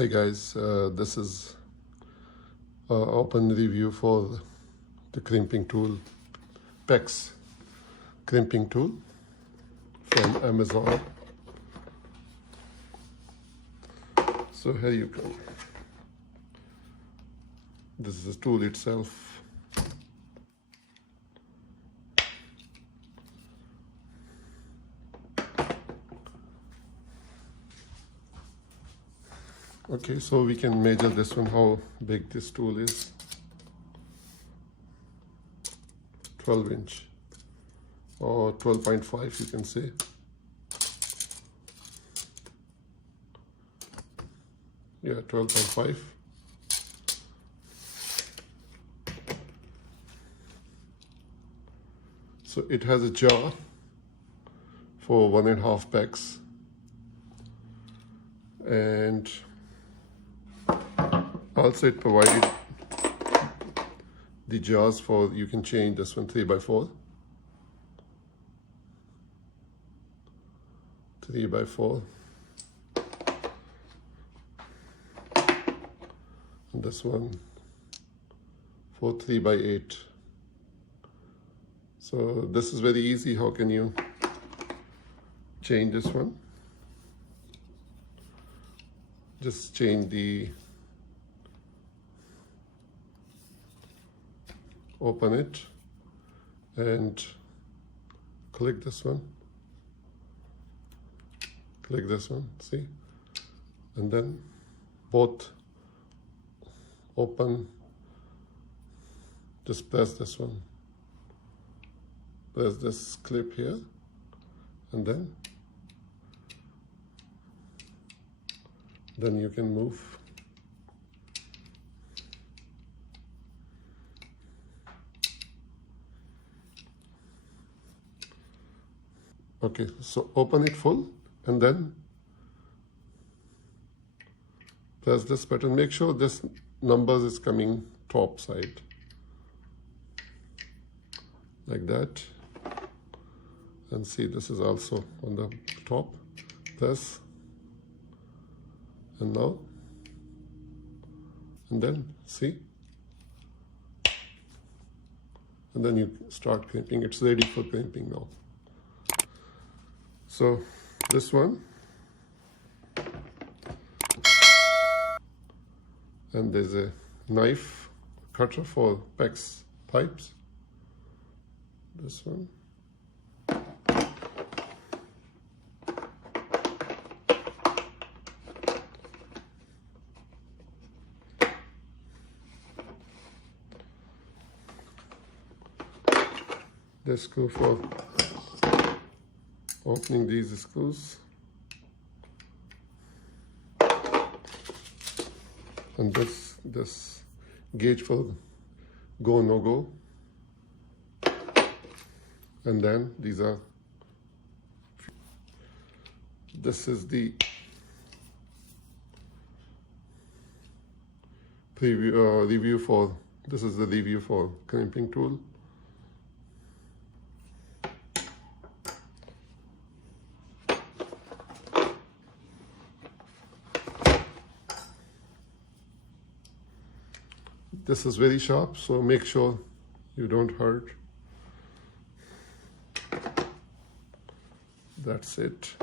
Hi guys, this is open review for the crimping tool, Pex Crimping Tool from Amazon. So here you go. This is the tool itself. Okay, so we can measure this one, how big this tool is. 12 inch or 12.5 you can say. Yeah, 12.5. So it has a jaw for 1.5 pex, and also it provided the jaws for, you can change this one 3x4, 3x4, and this one for 3x8. So this is very easy. How can you change this one? Just change the, open it and click this one, click this one, see, and then both open. Just press this one, press this clip here, and then you can move. Okay, so open it full and then press this button. Make sure this numbers is coming top side, like that. And see, this is also on the top. Press, and now, and then see, and then you start crimping. It's ready for crimping now. So this one, and there's a knife cutter for PEX pipes. This one. The screw for opening these screws, and this gauge for go no go, and then these are, this is the preview review for, this is the review for crimping tool. This is very sharp, so make sure you don't hurt. That's it.